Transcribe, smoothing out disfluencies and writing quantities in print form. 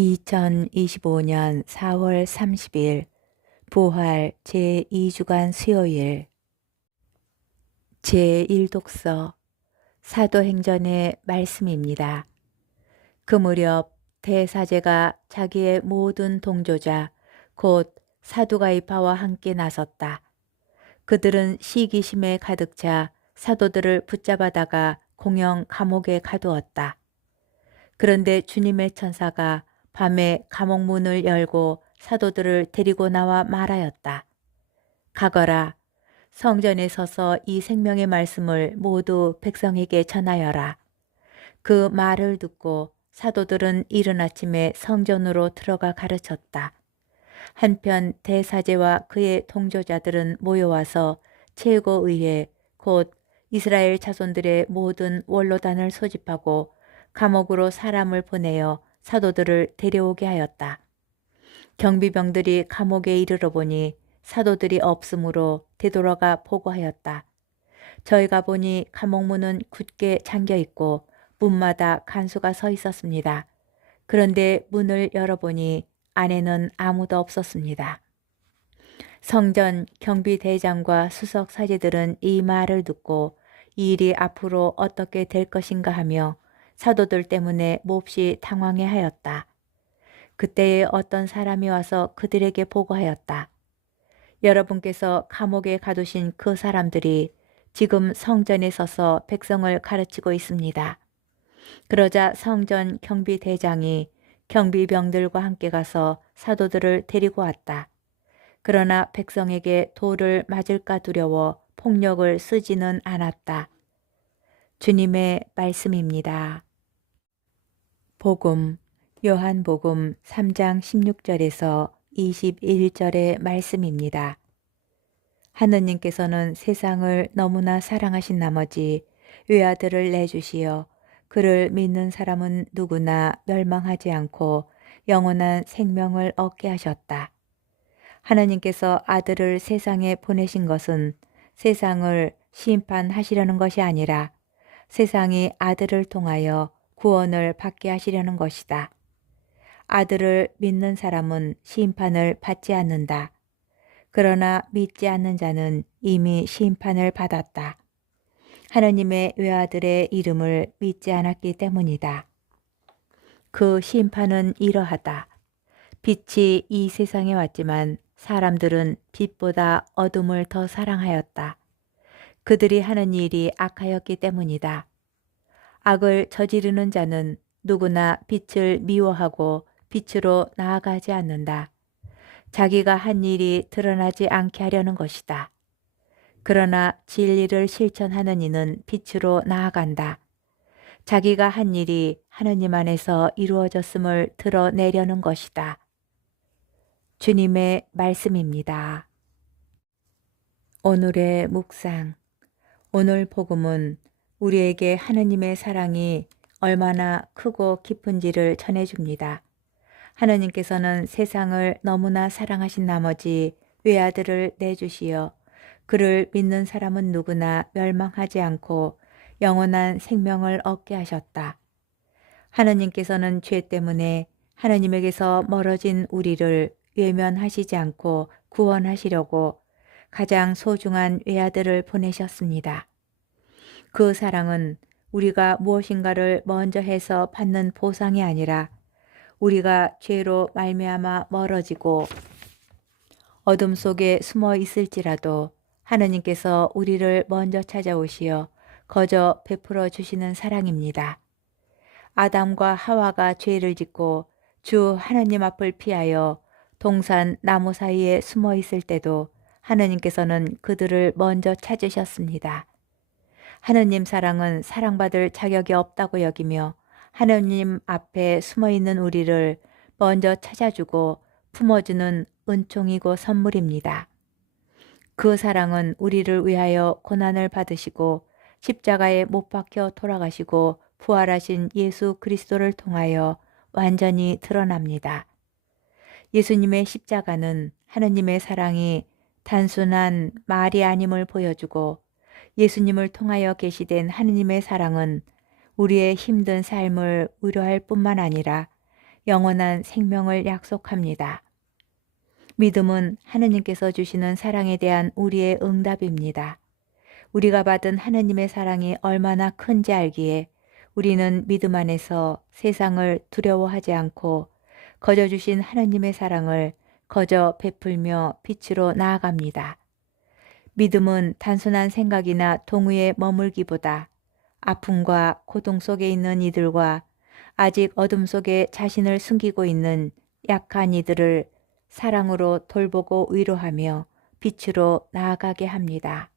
2025년 4월 30일 부활 제2주간 수요일 제1독서 사도행전의 말씀입니다. 그 무렵 대사제가 자기의 모든 동조자 곧 사두가이파와 함께 나섰다. 그들은 시기심에 가득 차 사도들을 붙잡아다가 공영 감옥에 가두었다. 그런데 주님의 천사가 밤에 감옥 문을 열고 사도들을 데리고 나와 말하였다. 가거라. 성전에 서서 이 생명의 말씀을 모두 백성에게 전하여라. 그 말을 듣고 사도들은 이른 아침에 성전으로 들어가 가르쳤다. 한편 대사제와 그의 동조자들은 모여와서 최고의회 곧 이스라엘 자손들의 모든 원로단을 소집하고 감옥으로 사람을 보내어 사도들을 데려오게 하였다. 경비병들이 감옥에 이르러 보니 사도들이 없으므로 되돌아가 보고하였다. 저희가 보니 감옥 문은 굳게 잠겨 있고 문마다 간수가 서 있었습니다. 그런데 문을 열어보니 안에는 아무도 없었습니다. 성전 경비대장과 수석 사제들은 이 말을 듣고 이 일이 앞으로 어떻게 될 것인가 하며 사도들 때문에 몹시 당황해 하였다. 그때에 어떤 사람이 와서 그들에게 보고하였다. 여러분께서 감옥에 가두신 그 사람들이 지금 성전에 서서 백성을 가르치고 있습니다. 그러자 성전 경비대장이 경비병들과 함께 가서 사도들을 데리고 왔다. 그러나 백성에게 돌을 맞을까 두려워 폭력을 쓰지는 않았다. 주님의 말씀입니다. 복음, 요한복음 3장 16절에서 21절의 말씀입니다. 하느님께서는 세상을 너무나 사랑하신 나머지 외아들을 내주시어 그를 믿는 사람은 누구나 멸망하지 않고 영원한 생명을 얻게 하셨다. 하나님께서 아들을 세상에 보내신 것은 세상을 심판하시려는 것이 아니라 세상이 아들을 통하여 구원을 받게 하시려는 것이다. 아들을 믿는 사람은 심판을 받지 않는다. 그러나 믿지 않는 자는 이미 심판을 받았다. 하나님의 외아들의 이름을 믿지 않았기 때문이다. 그 심판은 이러하다. 빛이 이 세상에 왔지만 사람들은 빛보다 어둠을 더 사랑하였다. 그들이 하는 일이 악하였기 때문이다. 악을 저지르는 자는 누구나 빛을 미워하고 빛으로 나아가지 않는다. 자기가 한 일이 드러나지 않게 하려는 것이다. 그러나 진리를 실천하는 이는 빛으로 나아간다. 자기가 한 일이 하느님 안에서 이루어졌음을 드러내려는 것이다. 주님의 말씀입니다. 오늘의 묵상. 오늘 복음은 우리에게 하느님의 사랑이 얼마나 크고 깊은지를 전해줍니다. 하느님께서는 세상을 너무나 사랑하신 나머지 외아들을 내주시어 그를 믿는 사람은 누구나 멸망하지 않고 영원한 생명을 얻게 하셨다. 하느님께서는 죄 때문에 하느님에게서 멀어진 우리를 외면하시지 않고 구원하시려고 가장 소중한 외아들을 보내셨습니다. 그 사랑은 우리가 무엇인가를 먼저 해서 받는 보상이 아니라 우리가 죄로 말미암아 멀어지고 어둠 속에 숨어 있을지라도 하느님께서 우리를 먼저 찾아오시어 거저 베풀어 주시는 사랑입니다. 아담과 하와가 죄를 짓고 주 하느님 앞을 피하여 동산 나무 사이에 숨어 있을 때도 하느님께서는 그들을 먼저 찾으셨습니다. 하느님 사랑은 사랑받을 자격이 없다고 여기며 하느님 앞에 숨어있는 우리를 먼저 찾아주고 품어주는 은총이고 선물입니다. 그 사랑은 우리를 위하여 고난을 받으시고 십자가에 못 박혀 돌아가시고 부활하신 예수 그리스도를 통하여 완전히 드러납니다. 예수님의 십자가는 하느님의 사랑이 단순한 말이 아님을 보여주고 예수님을 통하여 계시된 하느님의 사랑은 우리의 힘든 삶을 위로할 뿐만 아니라 영원한 생명을 약속합니다. 믿음은 하느님께서 주시는 사랑에 대한 우리의 응답입니다. 우리가 받은 하느님의 사랑이 얼마나 큰지 알기에 우리는 믿음 안에서 세상을 두려워하지 않고 거저 주신 하느님의 사랑을 거저 베풀며 빛으로 나아갑니다. 믿음은 단순한 생각이나 동의에 머물기보다 아픔과 고통 속에 있는 이들과 아직 어둠 속에 자신을 숨기고 있는 약한 이들을 사랑으로 돌보고 위로하며 빛으로 나아가게 합니다.